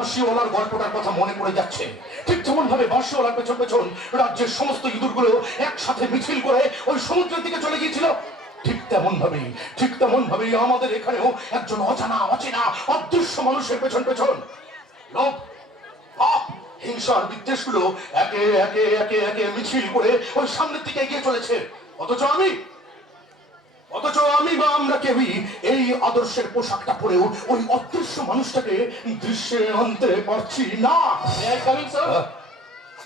বাঁশিওয়ালার গল্পটার কথা মনে পড়ে যাচ্ছে। ঠিক যেমন ভাবে বাঁশিওয়ালার পেছন পেছন রাজ্যের সমস্ত ইঁদুরগুলো একসাথে মিছিল করে ওই সমুদ্রের দিকে চলে গিয়েছিল, ঠিক তেমন ভাবেই আমাদের এখানেও একজন অজানা অচেনা অদৃশ্য মানুষের পেছন পেছন লোভ, পাপ, হিংসার বিদ্বেষগুলো একে একে একে একে মিছিল করে ওই সামনের দিকে এগিয়ে চলেছে। অথচ আমি বা আমরা কেউই এই আদর্শের পোশাকটা পরেও ওই অদৃশ্য মানুষটাকে দৃশ্যে আনতে পারছি না।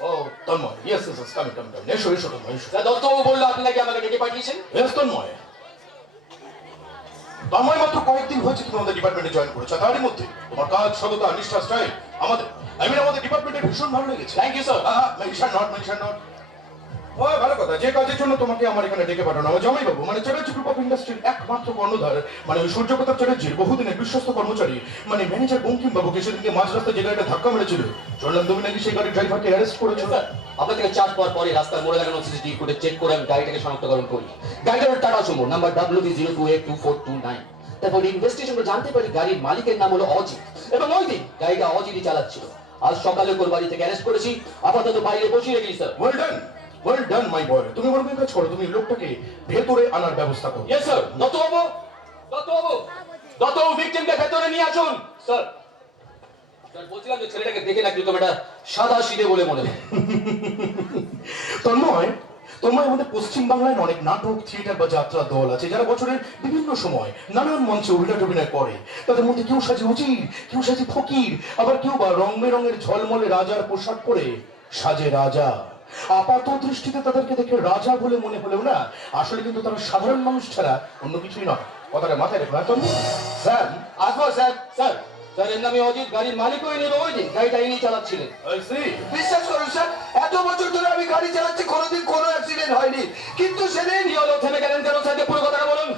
ও তন্ময়, ইয়েস ইয়েস কামিং। এসো তন্ময়, এসো। দত্তবাবু বললো আপনি নাকি আমাকে ডেকে পাঠিয়েছেন। ইয়েস তন্ময় মাত্র কয়েকদিন হয়েছে তুমি আমাদের ডিপার্টমেন্টে জয়েন করেছো, তারই মধ্যে তোমার কাজ, সততা, নিষ্ঠা, স্টাইল আমাদের ডিপার্টমেন্টের ভীষণ ভালো লেগেছে। Thank you sir. Mention not. ও ভালো কথা, যে কাজের জন্য তোমাকে আমার এখানে ডেকে পাঠানো, আমার জামাইবাবু মানে চ্যাটার্জি গ্রুপ অফ ইন্ডাস্ট্রির একমাত্র কর্ণধার, মানে ওই সূর্যপ্রতাপ চ্যাটার্জির বহুদিনের বিশ্বস্ত কর্মচারী, মানে ম্যানেজার বঙ্কিম বাবুকে সেদিনকে মাঝ রাস্তায় যে গাড়িটা ধাক্কা মেরেছিল, শুনলাম তুমি নাকি সেই গাড়ির ড্রাইভারকে অ্যারেস্ট করেছো। স্যার, আপনার থেকে চার্জ পাওয়ার পরে রাস্তার মোড়ে লাগানো সিসিটিভি ফুটেজ চেক করে আমি গাড়িটাকে শনাক্তকরণ করি। গাড়িটার টাটা সুমো নাম্বার WB02822429। তারপর ইনভেস্টিগেশন করে জানতে পারি গাড়ির মালিকের নাম হলো অজিত, এবং ওই দিন গাড়িটা অজিতই চালাচ্ছিল। আজ সকালে ওর বাড়ি থেকে অ্যারেস্ট করেছি, আপাতত বাইরে বসিয়ে রেখেছি স্যার। ওয়েল ডান মাই বয়। তুমি বড় কাজ করো, তুমি লোকটাকে ভেতরে আনার ব্যবস্থা করো। Yes sir. দত্তবাবু ভিকটিমকে ভেতরে নিয়ে আসুন। স্যার বলছিলাম যে ছেলেটাকে দেখে না কিন্তু এটা সাদা সিধে বলে মনে হয়। তন্ময় আমাদের পশ্চিম বাংলায় অনেক নাটক, থিয়েটার বা যাত্রা দল আছে যারা বছরের বিভিন্ন সময় নানান মঞ্চে অভিনয় করে। তাদের মধ্যে কেউ সাজে উজির, কেউ সাজে ফকির, আবার কেউ বা রং বেরঙের ঝলমলে রাজার পোশাক পরে সাজে রাজা। আপাত দৃষ্টিতে তাদেরকে দেখে রাজা বলে মনে হলেও না, আসলে কিন্তু তারা সাধারণ মানুষ ছাড়া অন্য কিছুই নয়। কথাটা মাথায় রেখো। স্যার আসবো স্যার। স্যার এর নামে অজিত, গাড়ির মালিকও এনে ওই দিন গাড়িটা ইনি চালাচ্ছিলেন। বিশ্বাস করুন স্যার, এত বছর ধরে আমি গাড়ি চালাচ্ছি, কোনোদিন কোনো অ্যাক্সিডেন্ট হয়নি। কিন্তু সেদিন কি হলো, থেমে গেলেন কেন? স্যারকে পুরো কথাটা বলুন।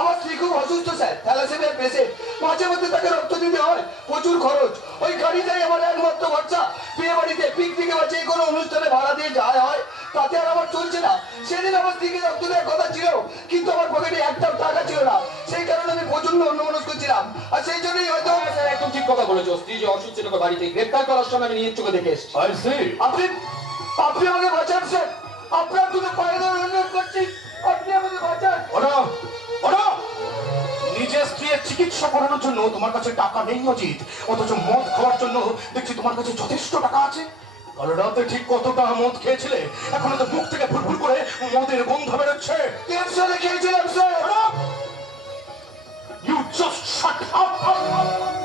আমার স্ত্রী খুব অসুস্থ স্যার, থ্যালাসেমিয়ার পেশেন্ট। মাঝে মধ্যে তাকে রক্ত দিতে হয়, প্রচুর খরচ। ওই গাড়িটাই আমার একমাত্র খরচা। বিয়ে বাড়িতে, পিকনিকে বা যে কোনো অনুষ্ঠানে ভাড়া দিয়ে যাওয়া হয়, তাতে আর আমার চলছে না। সেদিন আমার স্ত্রীকে রক্ত দেওয়ার কথা ছিল, কিন্তু আমার পকেটে একটাও টাকা ছিল না। সেই কারণে আমি প্রচন্ড অন্যমনস্ক ছিলাম, আর সেই জন্যই হয়তো। স্যার একদম ঠিক কথা বলেছো। স্ত্রী যে অসুস্থ ছিল বাড়িতে গ্রেপ্তার করার সময় আমি নিজের চোখে দেখে এসেছি। আপনি আমাকে বাঁচান স্যার, আপনার দুটো পায়ে ধরে অনুরোধ করছি, আপনি আমাকে বাঁচান। নিজের স্ত্রীর চিকিৎসা করানোর জন্য তোমার কাছে টাকা নেই অজিত, অথচ মদ খাওয়ার জন্য দেখছি তোমার কাছে যথেষ্ট টাকা আছে। কাল রাতে ঠিক কতটা মদ খেয়েছিলে? এখন তো মুখ থেকে ফুরফুর করে মদের গন্ধ বেরোচ্ছে। টেনশনে খেয়েছিলাম sir. You just shut up.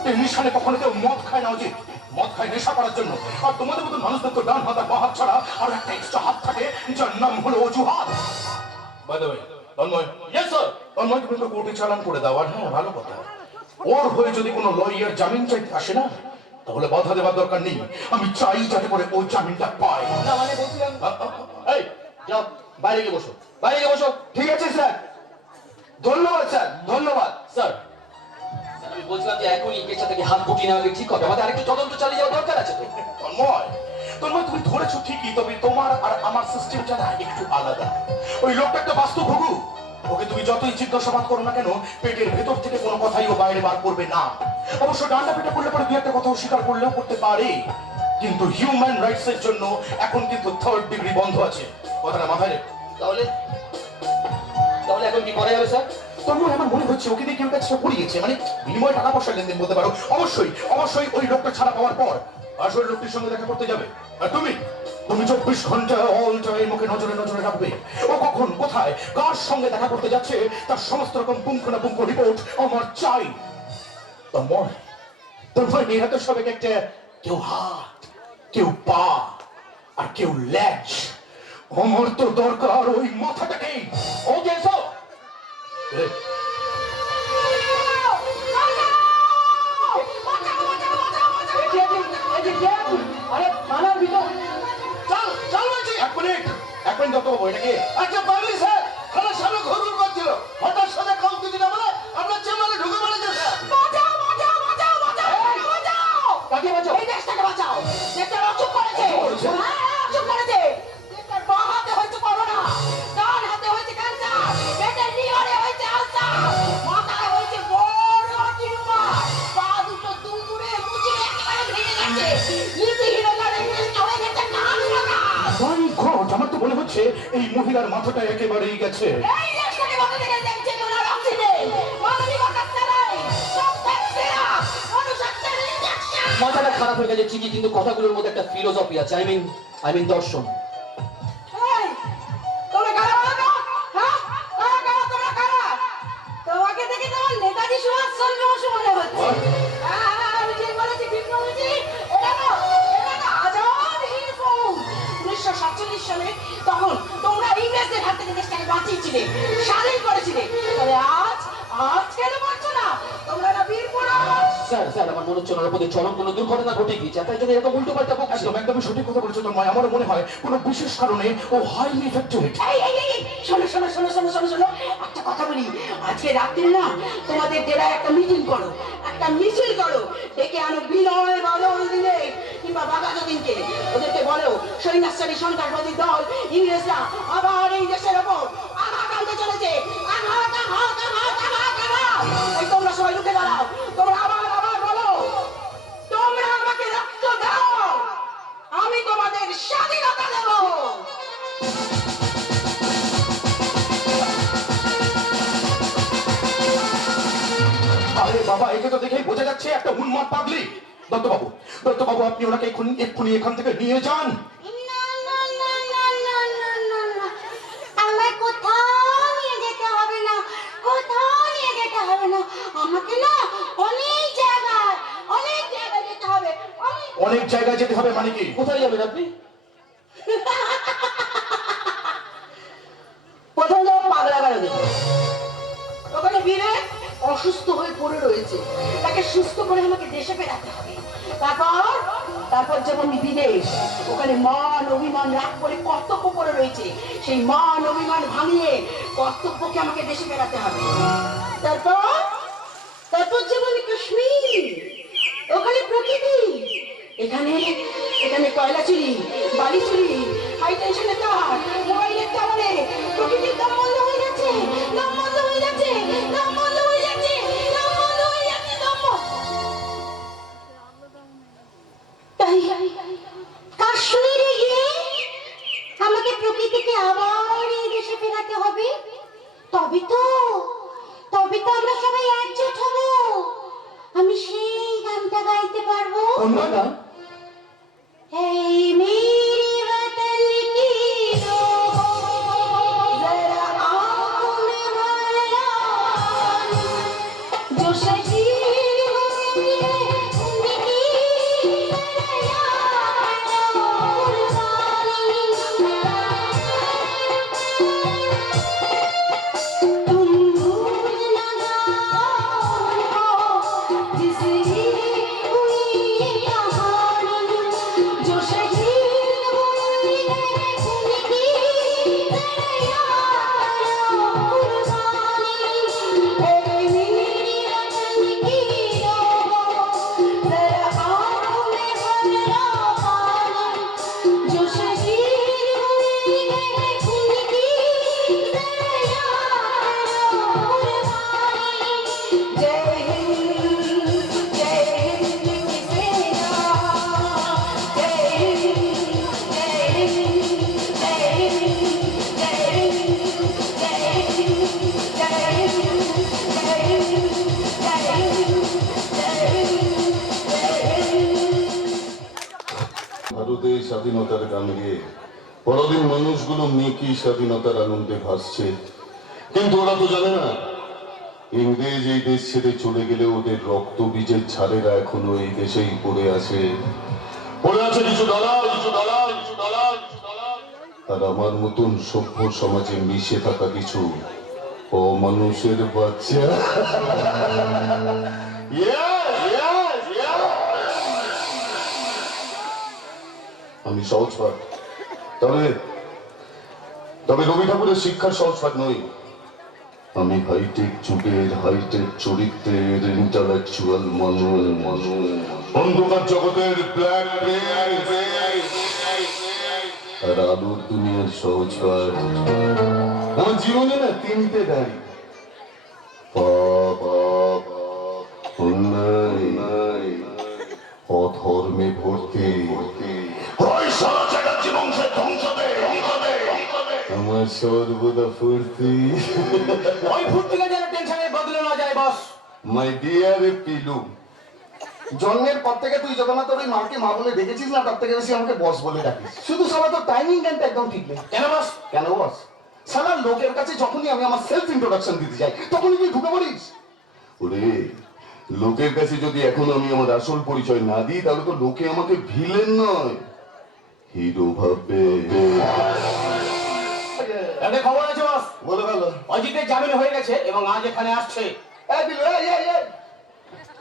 এই নিশানে কখনো কেউ মদ খায় না অজিত, মদ খায় নেশা করার জন্য। আর তোমাদের মতো মানুষদের তো ডান হাত আর বাঁ হাত ছাড়া আর একটা এক্সট্রা হাত থাকে, যার নাম হলো অজুহাত। By the way Tanmoy, yes sir. Tanmoy তুমি তো কোর্টে চালান করে দাও। আর হ্যাঁ, ভালো কথা, ওর হয়ে যদি কোনো লয়ার জামিন চাইতে আসে না, তাহলে বাধা দেওয়ার দরকার নেই। আমি চাই যাতে করে ও জামিনটা পায়। না মানে বলছিলাম, এই যাও বাইরে গিয়ে বসো, বাইরে গিয়ে বসো। ঠিক আছে স্যার, ধন্যবাদ স্যার, ধন্যবাদ। স্যার আমি বলছিলাম যে এখন এই কেসটা থেকে হাত গুটিয়ে নেওয়া ঠিক হবে, আমাদের আরেকটু তদন্ত চালিয়ে যাওয়া দরকার আছে তো। তন্ময় তুমি ধরেছো ঠিকই, তবে তোমার আর আমার সিস্টেমটা না একটু আলাদা। ওই লোকটা একটা বাস্তব ভুগু, ওকে তুমি যতই জিজ্ঞাসাবাদ করো না কেন, পেটের ভেতর থেকে কোনো কথাই ও বাইরে বার করবে না। অবশ্য ডান্ডা পেটা করলে পরে দু একটা কথা স্বীকার করলেও করতে পারে, কিন্তু হিউম্যান রাইটস এর জন্য এখন কিন্তু 3rd ডিগ্রি বন্ধ আছে। কথাটা মাথায় রেখো। তাহলে এখন কি করা যাবে স্যার? তন্ময় আমার মনে হচ্ছে ওকে দিয়ে কেউ কাছে পড়িয়েছে, মানে বিনিময় টাকা পয়সা লেনদেন বলতে পারো। অবশ্যই ওই লোকটা ছাড়া পাওয়ার পর আসল লোকটির সঙ্গে দেখা করতে যাবে। আর তুমি 24 ঘন্টা অল টাইম ওকে নজরে রাখবে। ও কখন, কোথায়, কার সঙ্গে দেখা করতে যাচ্ছে তার সমস্ত রকম পুঙ্খানুপুঙ্খ রিপোর্ট আমার চাই। তন্ময় নিহত সবাইকে একটা, কেউ হাত, কেউ পা, আর কেউ ল্যাজ। আমার তো দরকার ওই মাথাটাকেই। ওকে এসো। এক মিনিট যত হবো এটাকে। আচ্ছা পারলি স্যার, খালার সামনে ঘুরঘুর করছিল, হঠাৎ সাথে কাউ কিছু না বলে আপনার চেম্বারে ঢুকে পড়েছে স্যার। কাকে বাঁচাও? এই দেশটাকে বাঁচাও। দেশটা অসুখ করেছে। অসুখ করেছে। দেশটার বাঁ হাতে হয়েছে করোনা, ডান হাতে হয়েছে ক্যান্সার, পেটের লিভারে হয়েছে আলসার, মাথায় হয়েছে বড় টিউমার, পা দুটো দুমড়ে মুচড়ে একেবারে গেছে, নীতিহীনতার ইংরেজটা হয়ে গেছে কান লাগা। My God, আমার তো মনে হচ্ছে এই মহিলার মাথাটা একেবারেই গেছে। এই দেশটাকে বদলে দিতে দেখছে কোনো রক্তি নেই, মানবিকতার ছাড়াই, সব ট্যাক্সেরা, মনুষ্যত্বের injection। মাথাটা খারাপ হয়ে গেছে ঠিকই, কিন্তু কথাগুলোর মধ্যে একটা ফিলোসফি আছে। আই মিন দর্শন। এই, তোমরা কারা বলো তো? হ্যাঁ? তোমরা কারা? তোমাকে দেখে তো আমার নেতাজি সুভাষচন্দ্র বসু মনে হচ্ছে। আমি ঠিক বলেছি, ঠিক বলেছি। এটা তো আজাদ হিন্দ ফৌজ। 1947 সালে তখন তোমরা ইংরেজদের হাত থেকে দেশটাকে বাঁচিয়েছিলে, স্বাধীন করেছিলে। তবে আজ কেন পারছো না? তোমরা না বীর পুরুষ। স্যার আমার মনে হচ্ছে ওনার উপরে চরম কোনো দুর্ঘটনা ঘটে গিয়েছে, তাই জন্য এরকম উল্টো পাল্টা বকছে। একদমই সঠিক কথা বলেছো তন্ময়। আমারও মনে হয় কোনো বিশেষ কারণে ও হাইলি এফেক্টেড। এই, শোনো। একটা কথা বলি, আজকে রাত্রে না তোমাদের জেলায় একটা মিটিং করো, একটা মিছিল করো, ডেকে আনো বিনয় বাদল দিনে কিংবা বাঘা যতীনকে। ওদেরকে বলো সৈন্যাচারী সন্ত্রাসবাদী দল ইংরেজরা আবার এই দেশের ওপর আঘাত আনতে চলেছে। আঘাত। এই তোমরা সবাই রুখে দাঁড়াও। তোমরা আবার বলো, তোমরা আমাকে রক্ত দাও, আমি তোমাদের স্বাধীনতা দেবো। আরে বাবা, একে তো দেখেই বোঝা যাচ্ছে একটা উন্মাদ পাগলি। দত্তবাবু, আপনি ওনাকে এক্ষুনি এখান থেকে নিয়ে যান। আমায় কোথাও নিয়ে যেতে হবে না। আমাকে না অনেক জায়গায় যেতে হবে। অনেক জায়গায় যেতে হবে মানে কি? কোথায় যাবেন আপনি? প্রথম যাবো পাগলা গারদে। ওখানে বীরে অসুস্থ হয়ে পড়ে রয়েছে, তাকে সুস্থ করে আমাকে দেশে ফেরাতে হবে। তারপর যেমন বিদেশ, ওখানে মান অভিমান রাগ করে কর্তব্য করে রয়েছে, সেই মান অভিমান ভাঙিয়ে কর্তব্যকে আমাকে দেশে ফেরাতে হবে। তারপর যেমন কাশ্মীর, ওখানে প্রকৃতি, এখানে কয়লা চুরি, বালি চুরি, হাই টেনশনের তার, মোবাইলের টাওয়ারে প্রকৃতির দাম বন্ধ হয়ে যাচ্ছে। তাই কাশ্মীরে গিয়ে আমাকে প্রকৃতিকে আবার এই দেশে ফেরাতে হবে। তবে তো আমরা সবাই একজোট হব। আমি সেই গানটা গাইতে পারবো। কোন গান? এই মেরে वतन की जरा आँखों में भर जो शहीद हुए उनकी तुम भूल ना जाओ जिसे हुई कहानी, जो शहीद हुए उनकी कुर्बानी। ऐ मेरे वतन की जरा आँखों में भर लो पानी, जो शहीद हुए उनकी जय हिंद की सेना, जय हिंद, जय हिंद, जय हिंद, जय हिंद, जय हिंद, जय हिंद, जय हिंद। ভারতের স্বাধীনতার গান গেয়ে পরাধীন মানুষগুলো মেকি স্বাধীনতার আনন্দে ভাসছে, কিন্তু ওরা তো জানে না ইংরেজ এই দেশ ছেড়ে চলে গেলে ওদের রক্ত বীজের ছাড়েরা এখনো এই দেশেই পড়ে আছে কিছু দালাল। আর আমার মতন সভ্য সমাজে মিশে থাকা কিছু অমানুষের বাচ্চা। আমি সহজপাঠ, তবে রবি ঠাকুরের শিক্ষার সহজপাঠ নই। আমি হাইটেক যুগের হাইটেক চরিত্রের ইন্টালেকচুয়াল মানুষ, অন্ধকার জগতের ব্ল্যাক আর আলোর দুনিয়ার সহজপাঠ। আমার জীবনে না তিনটে দাঁড়ি, অধর্মে ভর্তি। আমার সর্বদা ফুর্তি। ওই ফুর্তিকে যেন টেনশনে বদলে না যায় বস। মাই ডিয়ার পিলু, জন্মের পর থেকে তুই যখন না তোর ওই মাকে মা বলে দেখেছিস না, তার থেকে বেশি আমাকে বস বলে ডাকিস। শুধু সালা তোর টাইমিং জ্ঞানটা একদম ঠিক নেই। কেন বস? কেন বস? সালা লোকের কাছে যখনই আমি আমার সেলফ ইন্ট্রোডাকশন দিতে যাই তখনই তুই ঢুকে পড়িস। ওরে লোকের কাছে যদি এখন আমি আমার আসল পরিচয় না দিই তাহলে তো লোকে আমাকে ভিলেন নয় হিরো ভাববে। একটা খবর আছে বস, বলে গেল অজিতের জামিন হয়ে গেছে এবং আজ এখানে আসছে। এই বিলু, এই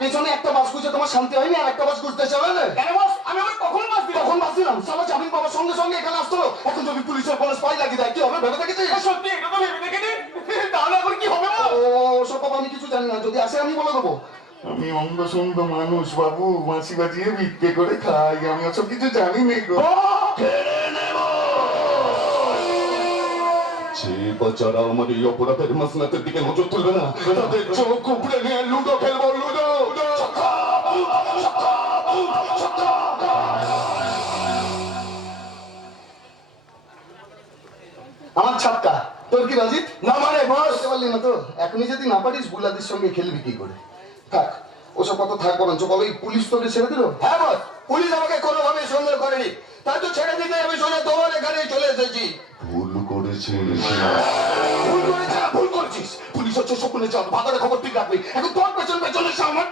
পেছনে একটা বাস খুঁজে তোমার শান্তি হয়নি, আর একটা বাস খুঁজতে চাবে না? কেন বস? আমি আবার কখন বাস দিলাম? তখন বাস দিলাম, সালা জামিন পাওয়ার সঙ্গে সঙ্গে এখানে আসতো। এখন যদি পুলিশের পুলিশ পাই লাগিয়ে দেয় কি হবে ভেবে দেখেছিস? সত্যি এটা তো ভেবে দেখিনি। তাহলে এখন কি হবে বস? ও সব বাবা আমি কিছু জানি না, যদি আসে আমি বলে দেবো। আমি অন্ধ সন্ধ মানুষ বাবু, মাছি বাজিয়ে ভিক্ষে করে খাই, আমি ওসব কিছু জানি না গো। যে বাচ্চারা আমার এই অপরাধের মাসনাতের দিকে নজর তুলবে না তাদের চোখ উপড়ে নিয়ে লুডো খেলবো, লুডো। আমার ছাক্কা, তোর কি রাজিত? না মানে বস, বুঝতে পারলি না তো? এখনই যদি না পারিস বুলাদির সঙ্গে খেলবি কি করে? থাক ওসব কথা থাক, বরঞ্চ বলো এই পুলিশ তোকে ছেড়ে দিল? হ্যাঁ বস, পুলিশ আমাকে কোনোভাবে সন্দেহ করেনি, তাই তো ছেড়ে দিতে আমি সোজা তোমার এখানে চলে এসেছি। ভুল করেছিস। ভুল করেছিস না, ভুল করেছিস। পুলিশ হচ্ছে শকুনে চাঁদ, ভাগারে খবর ঠিক রাখবি। এখন তোর পেছন পেছন এসে আমার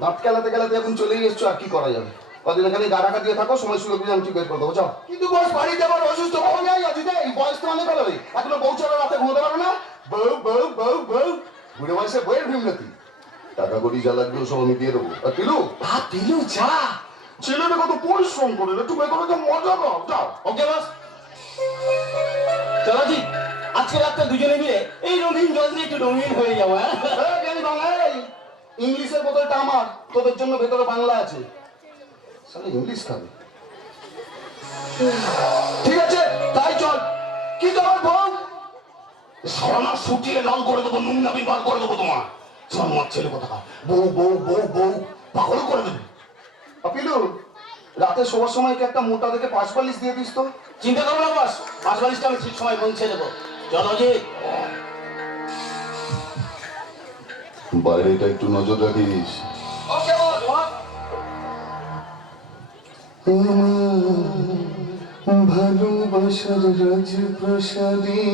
দাঁত খেলাতে খেলাতে এখন চলেই এসছো, আর কি করা যাবে? কদিন এখানে গা ঢাকা দিয়ে থাকো, সময় সুযোগ বুঝে আমি ঠিক বের করে দেবো। যাও। কিন্তু বস বাড়িতে আমার অসুস্থ তো যাই অজিত, এই বয়স তো অনেক হলো, এখনো বউ ছাড়া রাতে ঘুমোতে পারো না? বউ বউ বউ বউ, বুড়ো বয়সে বইয়ের ভীমরতি। টাকা করি যা লাগবে সব আমি দিয়ে দেবো। আর পিলু, দিলু চা। ছেলেটা কত পরিশ্রম করে, একটু বের করে মজা নাও। যাও। ওকে বস, চলো জি, আজকে রাতটা দুজনে মিলে এই রঙিন জল দিয়ে একটু রঙিন হয়ে যাবো। হ্যাঁ এই জ্ঞানী বাংলা, এই ইংলিশের বোতলটা আমার, তোদের জন্য ভেতরে বাংলা আছে। শালা ইংলিশ খাবে। ঠিক আছে তাই চল। কি তোমার বউ? সারানা শুটিয়ে লাল করে দেবো, নুননাবি বার করে দেবো তোমার। আমার ছেলে কথা বউ বউ বউ বউ পাগল করে দেবে। অপিলু, রাতে শোবার সময় কি একটা মোটা দেখে পাঁচ বালিশ দিয়ে দিস তো? চিন্তা করো না বস, পাঁচ বালিশটা আমি ঠিক সময় পৌঁছে দেবো। চলো জি। বাইরেটা একটু নজর রাখিস। ওকে বস। ভালোবাসার রাজপ্রাসাদে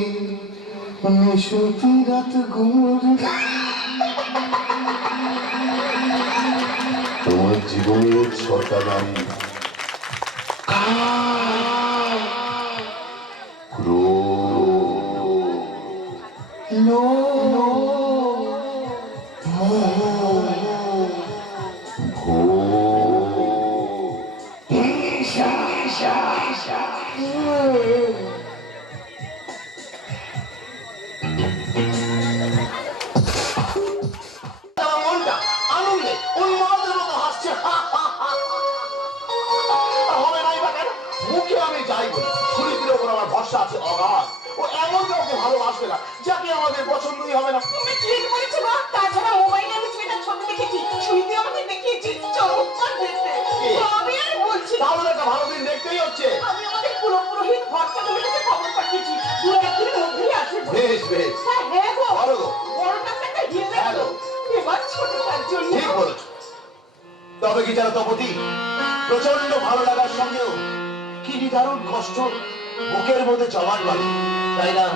নিশুতি রাত ঘুমোর, তোমার জীবনের সরকার নারী আমার মনটা আনন্দে উন্মাদের মতো হাসছে। হবে নাই বা কেন? মুখে আমি যাই বলি, সুনীতির ওপর আমার ভরসা আছে অগাধ। ও এমন কাউকে ভালোবাসবে না যাকে আমাদের পছন্দই হবে না। তুমি ঠিক বলেছো মা, তাছাড়া মোবাইলে আমি ছেলেটার ছবি দেখেছি, সুইতি আমাকে দেখিয়েছি, চমৎকার দেখতে। আমি আর বলছি না। তাহলে একটা ভালো দিন দেখতেই হচ্ছে। আমি আমাদের পুরোহিত ভর্তা কমিটিকে খবর পাঠিয়েছি, দু একদিনের মধ্যেই আসবে বলে। বেশ বেশ, হ্যাঁ গো, ভালো গো। বড় টাকাটা দিয়ে হ্যাঁ দেখো, গো। এবার ছোটটার জন্য। ঠিক বলেছ। তবে কি জানো তপতি, প্রচন্ড ভালো লাগার সঙ্গেও কি নিদারুণ কষ্ট বুকের মধ্যে জমাট বাঁধে, তাই না?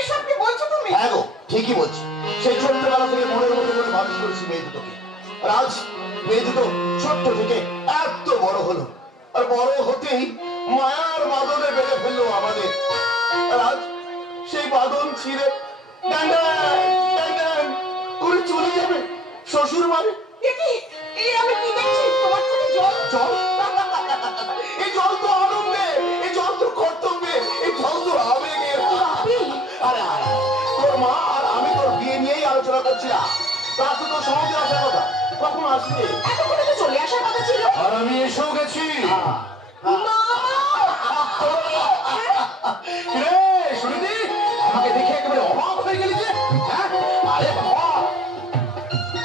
এসব কি বলছো তুমি? হ্যাঁ গো, ঠিকই বলছি। সেই ছোট্টবেলা থেকে মনের মতো করে মানুষ করেছি মেয়ে দুটোকে, আর আজ মেয়ে দুটো ছোট্ট থেকে এত বড় হলো, আর বড় হতেই মায়ার বাঁধনে বেঁধে ফেললো আমাদের। আর আজ সেই বাঁধন ছিঁড়ে ড্যাং ড্যাং ড্যাং করে চলে যাবে শ্বশুর বাড়ি। দেখি, এই আমি কি দেখছি, তোমার চোখে জল। জল? এই জল তো আনন্দে, এই জল তো কর্তব্যে, এই জল তো আবেগে। আরে আরে, তোর মা আর আমি তোর বিয়ে নিয়েই আলোচনা করছিলাম। তার তো তোর সমাজে আসার কথা, কখন আসবে? এতক্ষণে তো চলে আসার কথা ছিল। আর আমি এসেও গেছি। রে সুনীতি, আমাকে দেখে একেবারে অবাক হয়ে গেলি যে? হ্যাঁ? আরে বাবা,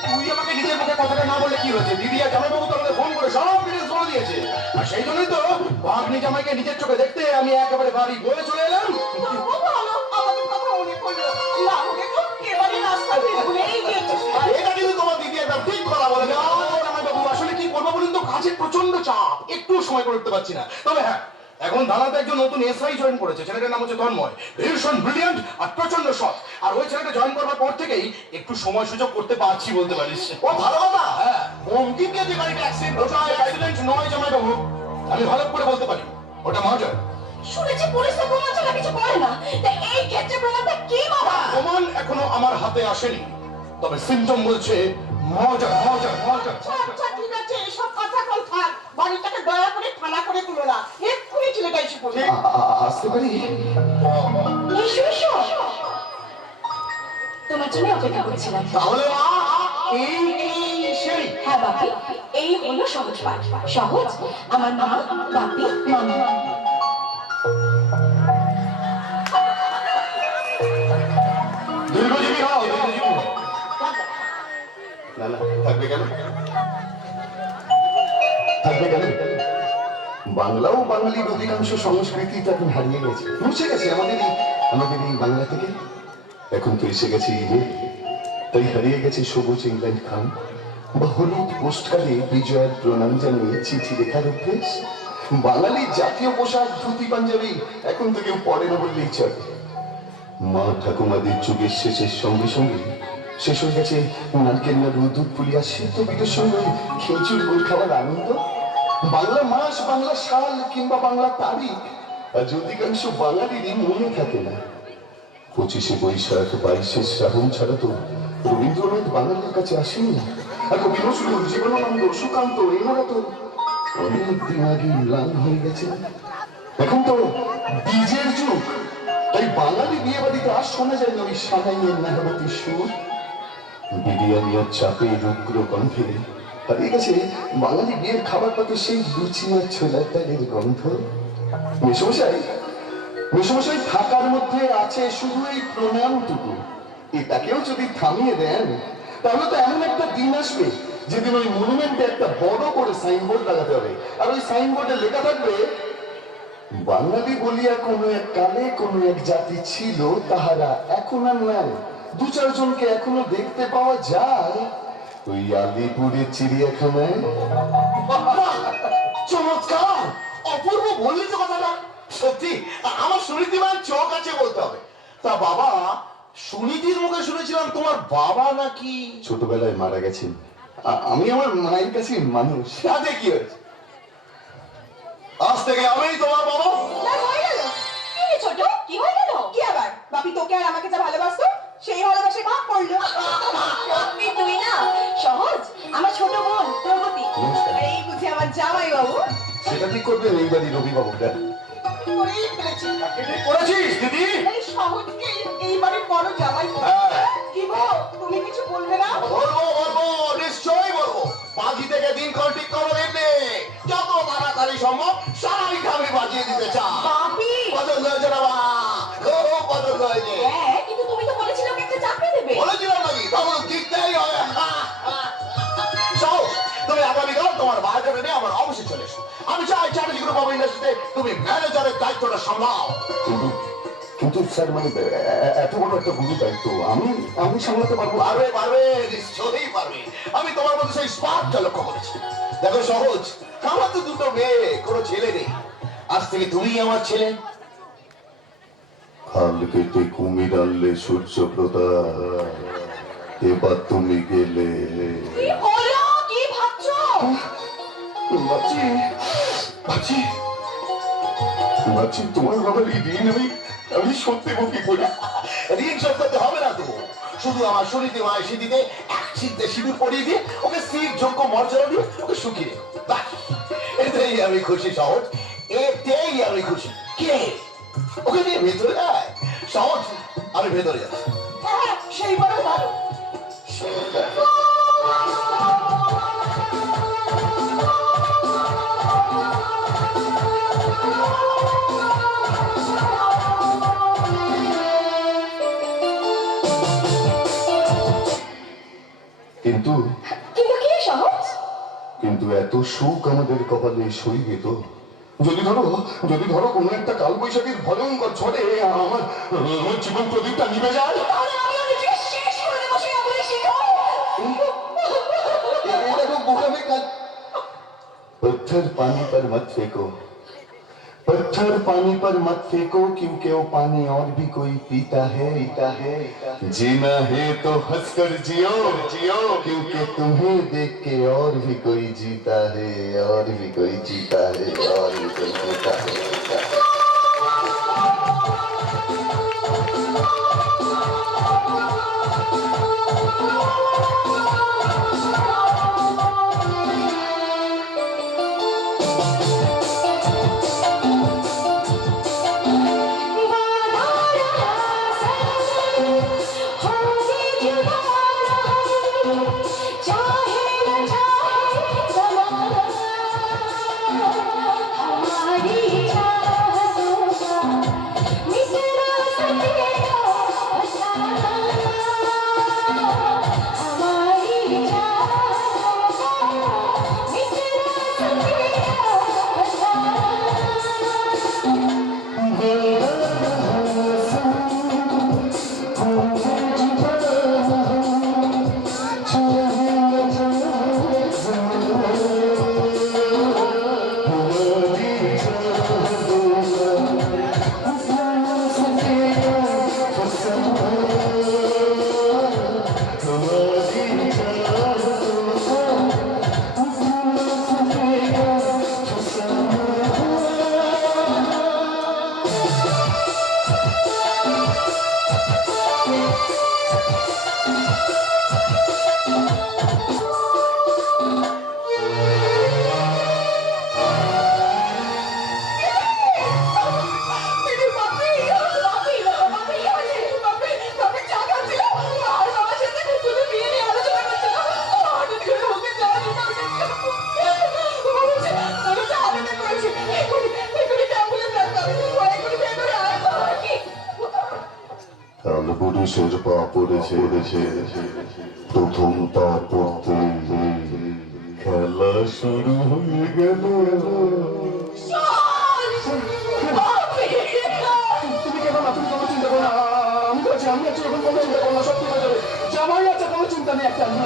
তুই আমাকে নিজের মুখে কথাটা না বললে কি হয়েছে? দিদি আর জামাইবাবু তো আমাকে ফোন করে সব ডিটেলস বলে দিয়েছে। আর সেই জন্যই তো ভাগ্নে রানী জামাইকে নিজের চোখে দেখতে আমি একেবারে বাড়ি বয়ে চলে এলাম। তবু ভালো, আমাদের কথা মনে পড়লো। না হলে তো এবারে রাস্তা দিয়ে ভুলেই গিয়েছিস। এটা কিন্তু তোমার দিদি একদম ঠিক কথা বলে। না জামাইবাবু, আসলে কি করবো বলুন তো, কাজের প্রচন্ড চাপ, একটু সময় করে উঠতে পারছি না। তবে হ্যাঁ, এখন থানাতে একজন নতুন এসআই জয়েন করেছে, ছেলেটার নাম হচ্ছে তন্ময়। ভীষণ ব্রিলিয়ান্ট আর প্রচন্ড সৎ। আর ওই ছেলেটা জয়েন করবার পর থেকেই একটু সময় সুযোগ করতে পারছি বলতে পারিস। ও ভালো কথা। হ্যাঁ, অঙ্কিমকে যে গাড়িটা অ্যাক্সিডেন্ট, ওটা অ্যাক্সিডেন্ট নয় জামাইবাবু, আমি ভালো করে বলতে পারি ওটা মার্ডার। শুনেছি পুলিশ তো প্রমাণ ছাড়া কিছু করে না, তাই এই ক্ষেত্রে প্রমাণটা কি বাবা? প্রমাণ এখনো আমার হাতে আসেনি, তবে সিম্পটম বলছে মার্ডার মার্ডার মার্ডার। আচ্ছা ঠিক আছে, এসব কথা কল থাক, বাড়িটাকে দয়া করে থানা করে তুলো না, এক্ষুনি ছেলেটা এসে পড়বে। আসতে পারি? এসো এসো, তোমার জন্য অপেক্ষা করছিলাম। তাহলে এই সেই হ্যাঁ বাপি, এই হলো সহজ পাঠ। সহজ, আমার মা, বাপি, মামা। দীর্ঘজীবী হও, দীর্ঘজীবী হও। না না, থাকবে কেন? থাকবে কেন? বাংলাও বাঙালির অধিকাংশ সংস্কৃতি তখন হারিয়ে গেছে, মুছে গেছে আমাদের এই বাংলা থেকে। এখন তো এসে গেছে ইমেল, তাই হারিয়ে গেছে সবুজ ইংল্যান্ড খান বা হলুদ পোস্টকার্ডে বিজয়ের প্রণাম জানিয়ে চিঠি লেখার অভ্যেস। বাঙালির জাতীয় পোশাক ধুতি পাঞ্জাবি এখন তো কেউ পরে না বললেই চলে। মা ঠাকুমাদের যুগের শেষের সঙ্গে সঙ্গে শেষ হয়ে গেছে নারকেল নাড়ু, দুধ পুলি আর সিদ্ধ পিঠের সঙ্গে খেজুর গুড় খাওয়ার আনন্দ। বাংলা মাস, বাংলা সাল কিংবা বাংলা তারিখ আজ অধিকাংশ বাঙালিরই মনে থাকে না। 25শে বৈশাখ, 22শে শ্রাবণ ছাড়া তো রবীন্দ্রনাথ বাঙালির কাছে আসেনি। আর কবি নজরুল, জীবনানন্দ, সুকান্ত এনারা তো অনেক দিন আগে ম্লান হয়ে গেছে। এখন তো ডিজের যুগ, তাই বাঙালি বিয়ে বাড়িতে আর শোনা যায় না ওই সানাইয়ের মেহবতের সুর। বিরিয়ানি আর চাপে রুগ্র কণ্ঠে হারিয়ে গেছে বাঙালি বিয়ের খাবার পাতে সেই লুচি আর ছোলার ডালের গন্ধ। মেসমশাই থাকার মধ্যে আছে শুধু এই প্রণামটুকু। এটাকেও যদি থামিয়ে দেন তাহলে তো এমন একটা দিন আসবে যেদিন ওই মনুমেন্টে একটা বড় করে সাইনবোর্ড লাগাতে হবে, আর ওই সাইনবোর্ডে লেখা থাকবে, বাঙালি বলিয়া কোনো এক কালে কোনো এক জাতি ছিল, তাহারা এখন আর নাই। 2-4 জনকে এখনো দেখতে পাওয়া যায় ওই আলিপুরের চিড়িয়াখানায়। চমৎকার, অপূর্ব বললি তো কথাটা। সত্যি আমার সুনীতি মায়ের চোখ আছে বলতে হবে। তা বাবা, সুনীতির মুখে শুনেছিলাম তোমার বাবা নাকি ছোটবেলায় মারা গেছেন। আমি আমার মায়ের কাছে মানুষ। সাথে কি হয়েছে? আজ থেকে আমি তোমার বাবা। না হয়ে গেল, কি রে ছোট, কি হয়ে গেল? কি আবার? বাপি তোকে আর আমাকে যা ভালোবাসতো সেই ভালোবাসে ভাগ পড়লো। সত্যি তুই না সহজ, আমার ছোট বোন প্রগতি। নমস্কার। এই বুঝি আমার জামাই বাবু। সেটা ঠিক করবেন এই বাড়ির রবিবাবুটা। করেই ফেলেছি। ঠিক করেছিস দিদি। এই সহজকে এই বাড়ির বড় জামাই বাবু। হ্যাঁ। কি গো, তুমি কিছু বলবে না? বলবো, নিশ্চয়ই বলবো। বাজি থেকে দিনক্ষণ ঠিক করো দেখবে, যত তাড়াতাড়ি সম্ভব সবাইকে আমি বাজিয়ে দিতে চাই। বাপি। পছন্দ হয়েছে না মা? খুব পছন্দ হয়েছে। হ্যাঁ, কিন্তু তুমি তো বলেছিলে ওকে একটা চাকরি দেবে। বলেছিলাম নাকি? তখন জিততেই হবে। সহজ, তুমি আগামীকাল তোমার বায়োডাটা নিয়ে আমার অফিসে চলে এসো। আমি চাই চ্যাটার্জি গ্রুপ অফ ইন্ডাস্ট্রিতে তুমি ম্যানেজারের দায়িত্বটা সামলাও। কিন্তু স্যার মানে এত বড় একটা গুরু দায়িত্ব আমি সামলাতে পারবো? পারবে, নিশ্চয়ই পারবে। আমি তোমার মধ্যে সেই স্পার্কটা লক্ষ্য করেছি। দেখো সহজ, আমার তো দুটো মেয়ে, কোনো ছেলে নেই। আজ থেকে তুমি আমার ছেলে। খাল কেটে কুমির আনলে সূর্য প্রতাপ, এবার তুমি গেলে। কি হলো, কি ভাবছো? ভাবছি তোমার বাবার এই ঋণ আমি সত্যি মুখে করি। ঋণ শোধ করতে হবে না তো, শুধু আমার সুনীতি মায়ের স্মৃতিতে এক চিন্তে সিঁদুর পরিয়ে দিয়ে ওকে স্ত্রীর যোগ্য মর্যাদা দিয়ে ওকে সুখী রেখো। ব্যাস, এতেই আমি খুশি সহজ, এতেই আমি খুশি। কে ওকে নিয়ে ভেতরে যায়? সহজ, আমি ভেতরে যাচ্ছি। হ্যাঁ, সেই বড় ভালো। কিন্তু কিন্তু কি সহজ? কিন্তু এত সুখ আমাদের কপালে সইবে তো? যদি ধরো কোনো একটা কালবৈশাখীর ভয়ঙ্কর ঝড়ে আমার আমার জীবন প্রদীপটা নিভে যায়, তাহলে আমি ওদেরকে শেষ করে দেবো সেই আগুনের শিখা। এটা খুব বোকামি কাজ। पत्थर पानी पर मत फेंको, पत्थर पानी पर मत फेंको, क्योंकि वो पानी और भी कोई पीता है। जीना है तो हंसकर जियो, क्योंकि तुम्हें देख के और भी कोई जीता है, और भी कोई जीता है, और भी कोई जीता है। কালপুরুষের পা পড়েছে প্রথম তা পড়তে খেলা শুরু হয়ে গেল। তুমি কেন না, তুমি কোনো চিন্তা করো না, আমি বলছি আমি আছি, এখন কোনো চিন্তা করো না, সব ঠিক হয়ে যাবে। জামাই আছে, কোনো চিন্তা নেই, একটা আমি